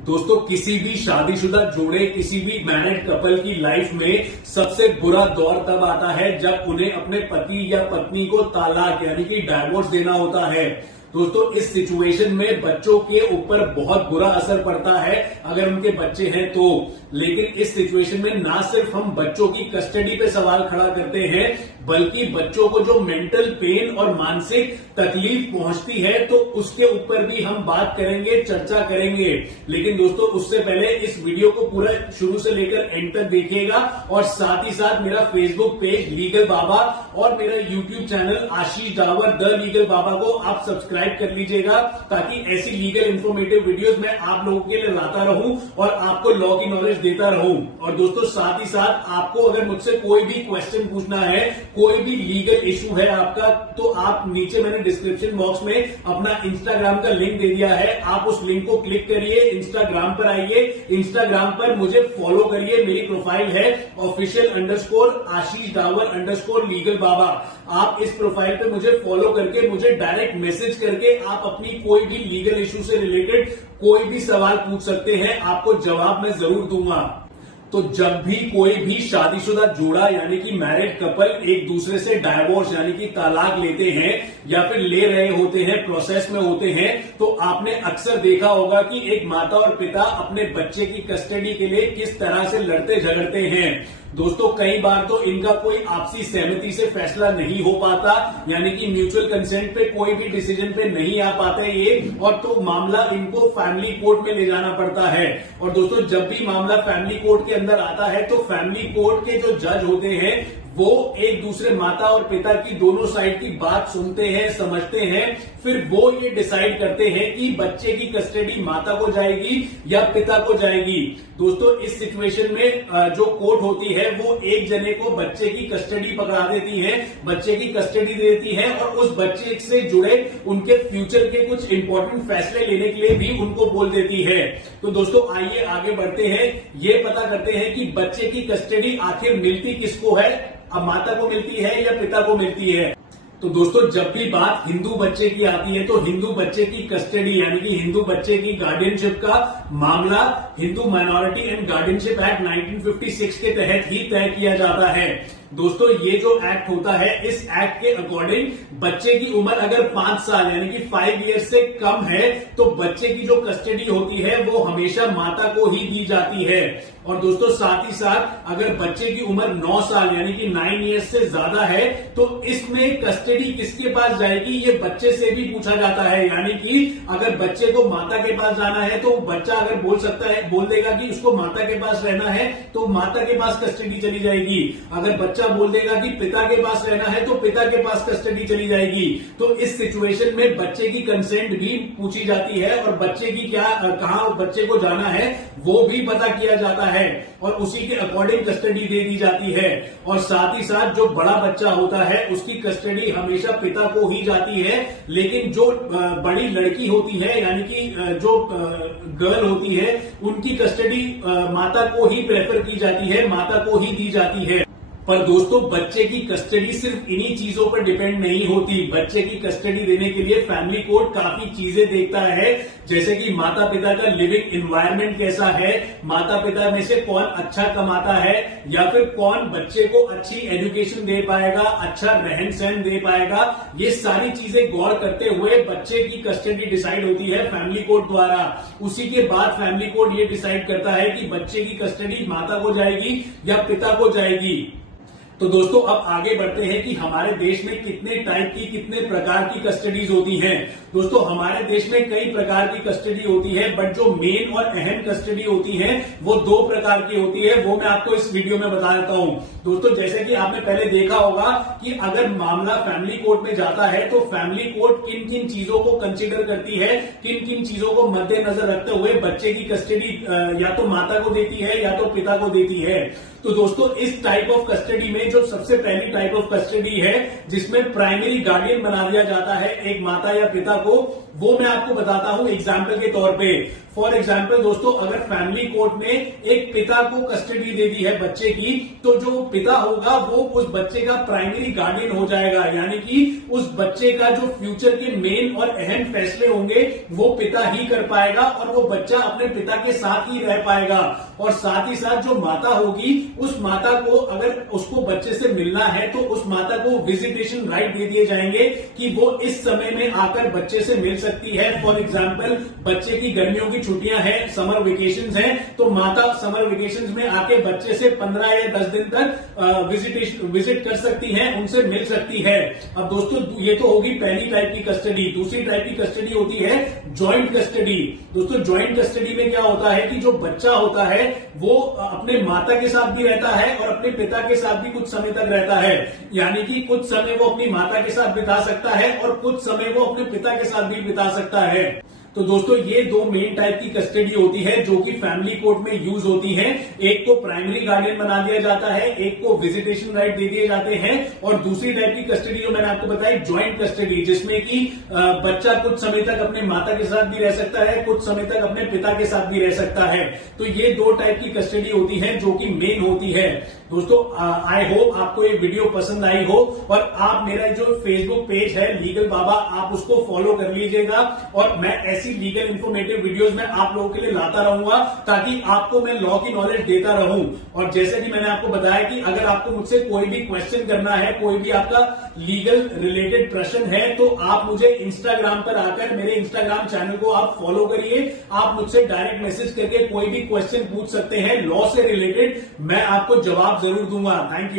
दोस्तों किसी भी शादीशुदा जोड़े, किसी भी मैरिड कपल की लाइफ में सबसे बुरा दौर तब आता है जब उन्हें अपने पति या पत्नी को तलाक यानी कि डाइवोर्स देना होता है। दोस्तों इस सिचुएशन में बच्चों के ऊपर बहुत बुरा असर पड़ता है अगर उनके बच्चे हैं तो। लेकिन इस सिचुएशन में ना सिर्फ हम बच्चों की कस्टडी पे सवाल खड़ा करते हैं बल्कि बच्चों को जो मेंटल पेन और मानसिक तकलीफ पहुंचती है तो उसके ऊपर भी हम बात करेंगे, चर्चा करेंगे। लेकिन दोस्तों उससे पहले इस वीडियो को पूरा शुरू से लेकर एंड तक देखिएगा और साथ ही साथ मेरा फेसबुक पेज लीगल बाबा और मेरा YouTube channel Ashish Dawar the legal Baba को आप सब्सक्राइब कर लीजिएगा ताकि ऐसी लीगल इंफॉर्मेटिव वीडियोस मैं आप लोगों के लिए लाता रहूं और आपको लॉ की नॉलेज देता रहूं। और दोस्तों साथ ही साथ आपको अगर मुझसे कोई भी क्वेश्चन पूछना है, कोई भी लीगल इशू है आपका, तो आप नीचे मैंने डिस्क्रिप्शन बॉक्स में अपना इंस्टाग्राम का लिंक दे दिया है, आप उस लिंक को क्लिक करिए, इंस्टाग्राम पर आइए, इंस्टाग्राम पर मुझे फॉलो करिए। मेरी प्रोफाइल है official_ आशीष डावर _लीगल बाबा। आप इस प्रोफाइल पे मुझे फॉलो करके मुझे डायरेक्ट मैसेज करके आप अपनी कोई भी लीगल इशू से रिलेटेड कोई भी सवाल पूछ सकते हैं, आपको जवाब मैं जरूर दूंगा। तो जब भी कोई भी शादीशुदा जोड़ा यानी कि मैरिड कपल एक दूसरे से डाइवोर्स यानी कि तलाक लेते हैं या फिर ले रहे होते हैं, प्रोसेस में होते हैं, तो आपने अक्सर देखा होगा कि एक माता और पिता अपने बच्चे की कस्टडी के लिए किस तरह से लड़ते झगड़ते हैं। दोस्तों कई बार तो इनका कोई आपसी सहमति से फैसला नहीं हो पाता यानी कि म्यूचुअल कंसेंट पे कोई भी डिसीजन पे नहीं आ पाते ये, और तो मामला इनको फैमिली कोर्ट में ले जाना पड़ता है। और दोस्तों जब भी मामला फैमिली कोर्ट के अंदर आता है तो फैमिली कोर्ट के जो जज होते हैं वो एक दूसरे माता और पिता की दोनों साइड की बात सुनते हैं, समझते हैं, फिर वो ये डिसाइड करते हैं कि बच्चे की कस्टडी माता को जाएगी या पिता को जाएगी। दोस्तों इस सिचुएशन में जो कोर्ट होती है वो एक जने को बच्चे की कस्टडी पकड़ा देती है, बच्चे की कस्टडी देती है और उस बच्चे से जुड़े उनके फ्यूचर के कुछ इंपॉर्टेंट फैसले लेने के लिए भी उनको बोल देती है। तो दोस्तों आइए आगे बढ़ते हैं, ये पता करते हैं कि बच्चे की कस्टडी आखिर मिलती किसको है, अब माता को मिलती है या पिता को मिलती है। तो दोस्तों जब भी बात हिंदू बच्चे की आती है तो हिंदू बच्चे की कस्टडी यानी कि हिंदू बच्चे की गार्डियनशिप का मामला Hindu minority and guardianship act 1956 के तहत ही तय किया जाता है। दोस्तों ये जो एक्ट होता है, इस एक्ट के अकॉर्डिंग बच्चे की उम्र अगर 5 साल यानी कि 5 ईयर्स से कम है तो बच्चे की जो कस्टडी होती है वो हमेशा माता को ही दी जाती है। और दोस्तों साथ ही साथ अगर बच्चे की उम्र 9 साल यानी कि 9 ईयर्स से ज्यादा है तो इसमें कस्टडी किसके पास जाएगी ये बच्चे से भी पूछा जाता है। यानी कि अगर बच्चे को माता के पास जाना है तो बच्चा अगर बोल देगा कि उसको माता के पास रहना है तो माता के पास कस्टडी चली जाएगी। अगर बच्चा बोल देगा कि पिता के पास रहना है तो पिता के पास कस्टडी चली जाएगी। तो इस सिचुएशन में बच्चे की कंसेंट भी पूछी जाती है और बच्चे की कहां बच्चे को जाना है वो भी पता किया जाता है और उसी के अकॉर्डिंग कस्टडी दे दी जाती है। और साथ ही साथ जो बड़ा बच्चा होता है उसकी कस्टडी हमेशा पिता को ही जाती है, लेकिन जो बड़ी लड़की होती है यानी कि जो गर्ल होती है उनकी कस्टडी माता को ही प्रेफर की जाती है, माता को ही दी जाती है। पर दोस्तों बच्चे की कस्टडी सिर्फ इन्हीं चीजों पर डिपेंड नहीं होती। बच्चे की कस्टडी देने के लिए फैमिली कोर्ट काफी चीजें देखता है, जैसे कि माता पिता का लिविंग एनवायरनमेंट कैसा है, माता पिता में से कौन अच्छा कमाता है या फिर कौन बच्चे को अच्छी एजुकेशन दे पाएगा, अच्छा रहन सहन दे पाएगा। ये सारी चीजें गौर करते हुए बच्चे की कस्टडी डिसाइड होती है फैमिली कोर्ट द्वारा। उसी के बाद फैमिली कोर्ट ये डिसाइड करता है कि बच्चे की कस्टडी माता को जाएगी या पिता को जाएगी। तो दोस्तों अब आगे बढ़ते हैं कि हमारे देश में कितने टाइप की, कितने प्रकार की कस्टडीज होती हैं। दोस्तों हमारे देश में कई प्रकार की कस्टडी होती है, बट जो मेन और अहम कस्टडी होती है वो 2 प्रकार की होती है, वो मैं आपको इस वीडियो में बता देता हूं। दोस्तों जैसे कि आपने पहले देखा होगा कि अगर मामला फैमिली कोर्ट में जाता है तो फैमिली कोर्ट किन किन चीजों को कंसिडर करती है, किन किन चीजों को मद्देनजर रखते हुए बच्चे की कस्टडी या तो माता को देती है या तो पिता को देती है। तो दोस्तों इस टाइप ऑफ कस्टडी में जो सबसे पहली टाइप ऑफ कस्टडी है जिसमें प्राइमरी गार्डियन बना दिया जाता है एक माता या पिता को, वो मैं आपको बताता हूं एग्जाम्पल के तौर पे। फॉर एग्जाम्पल दोस्तों, अगर फैमिली कोर्ट ने एक पिता को कस्टडी दे दी है बच्चे की, तो जो पिता होगा वो उस बच्चे का प्राइमरी गार्डियन हो जाएगा, यानी कि उस बच्चे का जो फ्यूचर के मेन और अहम फैसले होंगे वो पिता ही कर पाएगा और वो बच्चा अपने पिता के साथ ही रह पाएगा। और साथ ही साथ जो माता होगी, उस माता को अगर उसको बच्चे से मिलना है तो उस माता को विजिटेशन राइट दे दिए जाएंगे कि वो इस समय में आकर बच्चे से मिल सकती है। फॉर एग्जाम्पल, बच्चे की गर्मियों की छुट्टियां हैं, समर वेकेशंस हैं, तो माता समर वेकेशंस में आके बच्चे से 15 या 10 दिन तक विजिट कर सकती हैं, उनसे मिल सकती है। अब दोस्तों, ये तो होगी पहली टाइप की कस्टडी। दूसरी टाइप की कस्टडी होती है ज्वाइंट कस्टडी। दोस्तों, ज्वाइंट कस्टडी में क्या होता है कि जो बच्चा होता है वो अपने माता के साथ भी रहता है और अपने पिता के साथ भी कुछ समय तक रहता है, यानी कि कुछ समय वो अपनी माता के साथ बिता सकता है और कुछ समय वो अपने पिता के साथ भी बिता सकता है। तो दोस्तों, ये दो मेन टाइप की कस्टडी होती है जो कि फैमिली कोर्ट में यूज होती है। एक को प्राइमरी गार्डियन बना दिया जाता है, एक को विजिटेशन राइट दे दिए जाते हैं, और दूसरी टाइप की कस्टडी जो मैंने आपको बताई ज्वाइंट कस्टडी, जिसमें कि बच्चा कुछ समय तक अपने माता के साथ भी रह सकता है, कुछ समय तक अपने पिता के साथ भी रह सकता है। तो ये दो टाइप की कस्टडी होती है जो कि मेन होती है। दोस्तों, आई होप आपको ये वीडियो पसंद आई हो और आप मेरा जो फेसबुक पेज है लीगल बाबा, आप उसको फॉलो कर लीजिएगा और मैं ऐसी लीगल इन्फॉर्मेटिव वीडियोस मैं आप लोगों के लिए लाता रहूंगा ताकि आपको मैं लॉ की नॉलेज देता रहूं। और जैसे कि मैंने आपको बताया कि अगर आपको मुझसे कोई भी क्वेश्चन करना है, कोई भी आपका लीगल रिलेटेड प्रश्न है, तो आप मुझे इंस्टाग्राम पर आकर मेरे इंस्टाग्राम चैनल को आप फॉलो करिए। आप मुझसे डायरेक्ट मैसेज करके कोई भी क्वेश्चन पूछ सकते हैं लॉ से रिलेटेड, मैं आपको जवाब जरूर दूंगा। Thank you.